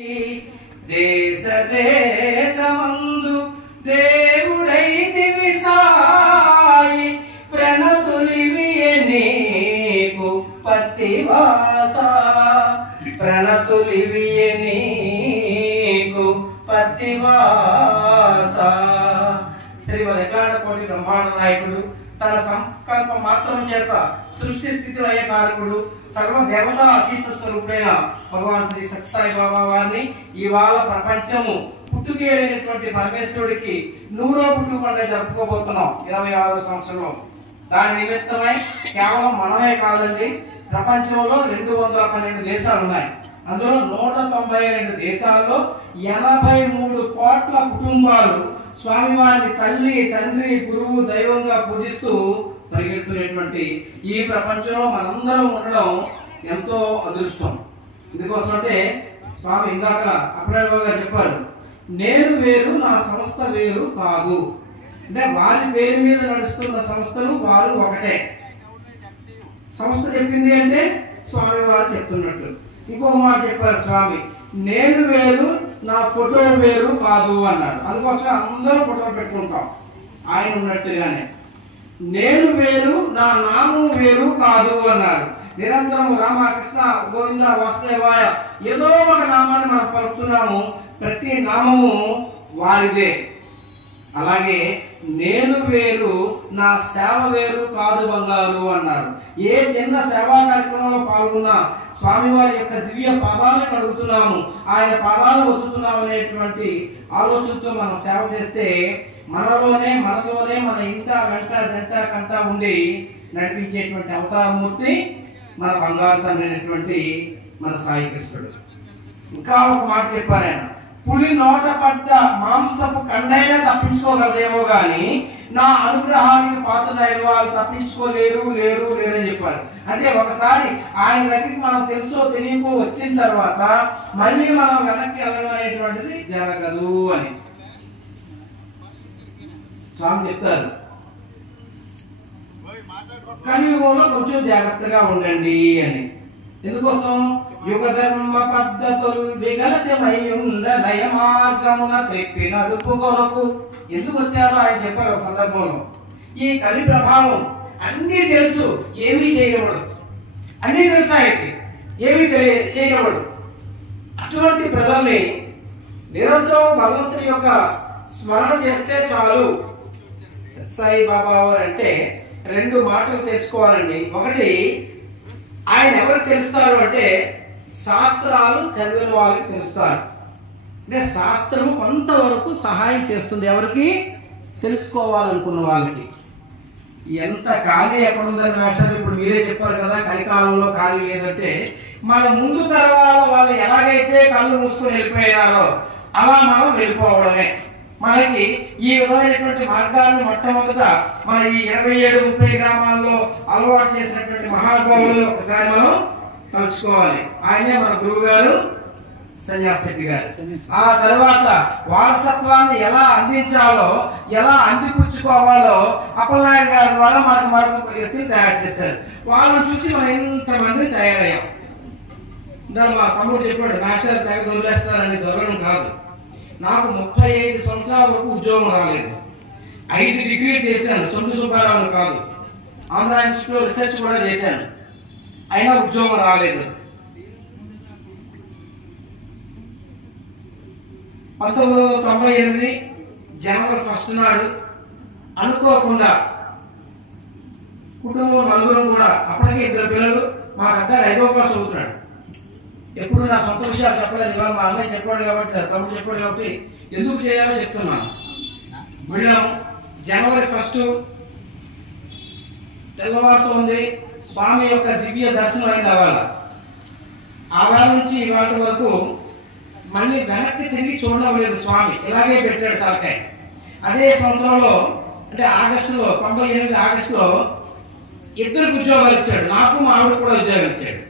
దేశ దేశమందు దేవుడైతివి సాయి ప్రణతులివియే నీకు పతివాస ప్రణతులివియే నీకు పతివాస. శ్రీ వెంకటకోటి బ్రహ్మాండ నాయకుడు తన సంకల్ప మాత్రం చేత సృష్టి స్థితిలో అయ్యే కారకుడు సర్వ దేవతా అతీత స్వరూపుడైన భగవాన్ శ్రీ సత్యసాయి బాబా వారిని ఇవాళ ప్రపంచము పుట్టుకేరైనటువంటి పరమేశ్వరుడికి 100వ పుట్టుక పండుగ జరుపుకోబోతున్నాం 26వ సంవత్సరంలో. దాని నిమిత్తమై కేవలం మనమే కాదండి, ప్రపంచంలో 212 దేశాలు ఉన్నాయి. అందులో 192 దేశాల్లో 83 కోట్ల కుటుంబాలు స్వామివారిని తల్లి తండ్రి గురువు దైవంగా పూజిస్తూ పరిగెడుతున్నటువంటి ఈ ప్రపంచంలో మనందరం ఉండడం ఎంతో అదృష్టం. ఇందుకోసం అంటే స్వామి ఇందాక అప్పుడే చెప్పారు, నేను వేరు నా సంస్థ వేరు కాదు. అంటే వారి పేరు మీద నడుస్తున్న సంస్థలు వారు ఒకటే. సంస్థ చెప్పింది అంటే స్వామి వారు చెప్తున్నట్టు. ఇంకొక మాట చెప్పారు స్వామి, నేను వేరు నా ఫోటో వేరు కాదు అన్నారు. అందుకోసమే అందరూ ఫోటోలు పెట్టుకుంటాం ఆయన ఉన్నట్టుగానే. నేను వేరు నా నామం వేరు కాదు అన్నారు. నిరంతరం రామకృష్ణ గోవింద వాసుదేవాయ ఏదో ఒక నామాన్ని మనం పలుకుతున్నాము, ప్రతి నామము వారిదే. అలాగే నేను వేరు నా సేవ వేరు కాదు బంగారు అన్నారు. ఏ చిన్న సేవా కార్యక్రమంలో పాల్గొన్నా స్వామివారి యొక్క దివ్య పాదాలను కడుగుతున్నాము, ఆయన పాదాలు వదులుతున్నాము అనేటువంటి ఆలోచనతో మనం సేవ చేస్తే మనతోనే మన ఇంట వెంట జంట కంట ఉండి నడిపించేటువంటి అవతారమూర్తి మన బంగారు తండ్రి అయినటువంటి మన సాయి కృష్ణుడు. ఇంకా ఒక మాట చెప్పారు ఆయన, పులి నోట పడ్డ మాంసపు కండైనా తప్పించుకోగలదేమో గాని నా అనుగ్రహానికి పాత్రులైన వాళ్ళు తప్పించుకోలేరు లేరు లేరని చెప్పారు. అంటే ఒకసారి ఆయన దగ్గరికి మనం తెలుసో తెలియకో వచ్చిన తర్వాత మళ్ళీ మనం వెనక్కి వెళ్ళడం అనేటువంటిది జరగదు అని స్వామి చెప్తారు. కలియుగంలో కొంచెం జాగ్రత్తగా ఉండండి అని. ఎందుకోసం? యుగ ధర్మ పద్ధతులు విగలతమయ్యుండ నయ మార్గమున తెప్పి నడుపు కొరకు. ఎందుకు వచ్చారో ఆయన చెప్పారు ఒక సందర్భంలో. ఈ కలి ప్రభావం అన్నీ తెలుసు, ఏమీ చేయకూడదు. అన్నీ తెలుసు ఆయనకి, ఏమీ చేయకూడదు. అటువంటి ప్రజల్ని నిరంతరం భగవంతుని యొక్క స్మరణ చేస్తే చాలు. సత్యసాయి బాబా వారు అంటే 2 మాటలు తెలుసుకోవాలండి. ఒకటి, ఆయన ఎవరికి తెలుస్తారు అంటే శాస్త్రాలు చదివిన వాళ్ళకి తెలుస్తారు. అంటే శాస్త్రము కొంతవరకు సహాయం చేస్తుంది ఎవరికి? తెలుసుకోవాలనుకున్న వాళ్ళకి. ఎంత ఖాళీ ఎక్కడుందని మాస్టర్ ఇప్పుడు మీరే చెప్పారు కదా, కలికాలంలో ఖాళీ లేదంటే మన ముందు తరాల వాళ్ళు ఎలాగైతే కళ్ళు మూసుకొని వెళ్ళిపోయారో అలా మనం వెళ్ళిపోవడమే. మనకి ఈ విధమైనటువంటి మార్గాన్ని మొట్టమొదట మన ఈ 27-30 గ్రామాల్లో అలవాటు చేసినటువంటి మహానుభావులు ఒకసారి మనం తలుచుకోవాలి. ఆయనే మన గురువు గారు సన్యాసి శెట్టి గారు. ఆ తర్వాత వారసత్వాన్ని ఎలా అందించాలో, ఎలా అందిపుచ్చుకోవాలో అప్పలనాయుడు గారి ద్వారా మనకు మరొక వ్యక్తిని తయారు చేశారు. వాళ్ళని చూసి మనం ఇంతమందిని తయారయ్యాం. దాని మా తమ్ముడు చెప్పాడు, మాస్టర్ తెగ వదిలేస్తారని. దొరకడం కాదు. నాకు 35 సంవత్సరాల వరకు ఉద్యోగం రాలేదు. 5 డిగ్రీలు చేశాను, సొంత సుబ్బారావుని కాదు. ఆంధ్ర ఇన్స్టిట్యూట్లో రీసెర్చ్ కూడా చేశాను, అయినా ఉద్యోగం రాలేదు. 1998 జనవరి 1 నాడు అనుకోకుండా కుటుంబం నలుగురం కూడా, అప్పటికే 2 పిల్లలు, మా పెద్ద 5వ క్లాస్ చదువుతున్నాడు. ఎప్పుడు నా సొంత విషయాలు చెప్పలేదు, ఇవాళ మా అన్నయ్య చెప్పాడు కాబట్టి, తమ్ముడు చెప్పాడు కాబట్టి ఎందుకు చేయాలో చెప్తున్నాను. వెళ్ళాము. జనవరి 1 తెల్లవారుతోంది. స్వామి యొక్క దివ్య దర్శనం అయింది అవాళ. ఆ వేళ నుంచి ఇవాటి వరకు మళ్ళీ వెనక్కి తిరిగి చూడడం లేదు. స్వామి ఇలాగే పెట్టాడు తలకాయ. అదే సంవత్సరంలో అంటే ఆగస్టులో 98 ఆగస్టులో 2 ఉద్యోగాలు ఇచ్చాడు. నాకు మా ఆవిడ కూడా ఉద్యోగం ఇచ్చాడు.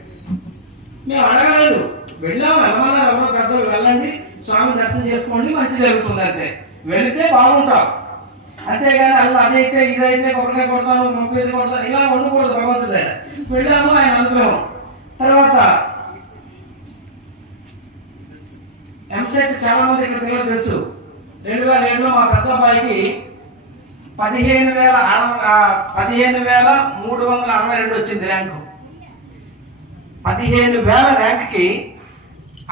మేము అడగలేదు, వెళ్ళమన్నారు ఎవరో పెద్దలు, వెళ్ళండి స్వామి దర్శనం చేసుకోండి మంచి జరుగుతుంది అంటే. వెళితే బాగుంటాం, అంతేగాని అలా అదైతే ఇదైతే కొబ్బరికాయ కొడతాను మొక్కలు కొడతాను ఇలా ఉండకూడదు. భగవంతుడు వెళ్ళాము, ఆయన అనుగ్రహం. తర్వాత ఎంసెట్ చాలా మంది ఇక్కడ పిల్లలు తెలుసు. 2007లో మా పెద్ద అబ్బాయికి 15,362 వచ్చింది ర్యాంకు. 15,000 ర్యాంక్కి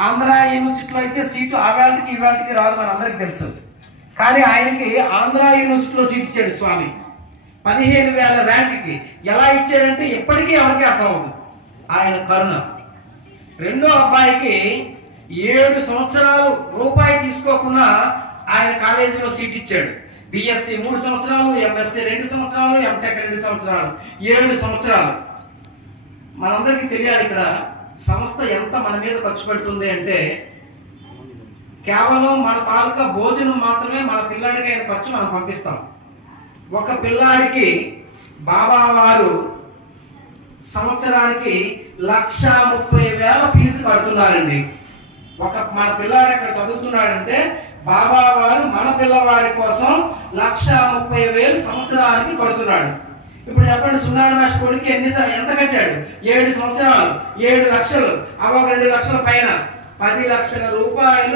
ఆంధ్ర యూనివర్సిటీలో అయితే సీటు ఆ వేళకి ఈ వేళకి రాదు, మన అందరికి తెలుసు. కానీ ఆయనకి ఆంధ్ర యూనివర్సిటీలో సీట్ ఇచ్చాడు స్వామి. 15,000 ర్యాంక్కి ఎలా ఇచ్చాడంటే ఇప్పటికీ ఎవరికి అర్థం అవుతుంది ఆయన కరుణ. రెండో అబ్బాయికి 7 సంవత్సరాలు రూపాయి తీసుకోకుండా ఆయన కాలేజీలో సీట్ ఇచ్చాడు. బిఎస్సి 3 సంవత్సరాలు, ఎంఎస్సి 2 సంవత్సరాలు, ఎంటెక్ 2 సంవత్సరాలు, 7 సంవత్సరాలు. మనందరికీ తెలియాలి ఇక్కడ సంస్థ ఎంత మన మీద ఖర్చు పెడుతుంది అంటే, కేవలం మన తాలూకా భోజనం మాత్రమే మన పిల్లాడికి అయిన ఖర్చు మనం పంపిస్తాం. ఒక పిల్లాడికి బాబా వారు సంవత్సరానికి 1,30,000 ఫీజు కడుతున్నారండి. మన పిల్లాడు అక్కడ చదువుతున్నాడంటే బాబా వారు మన పిల్లవాడి కోసం 1,30,000 సంవత్సరానికి కడుతున్నాడు. ఇప్పుడు చెప్పండి, సున్నాడు మాస్ కొడుకు ఎంత కట్టాడు? 7 సంవత్సరాలు 7 లక్షలు, 2 లక్షల పైన 10 లక్షల రూపాయలు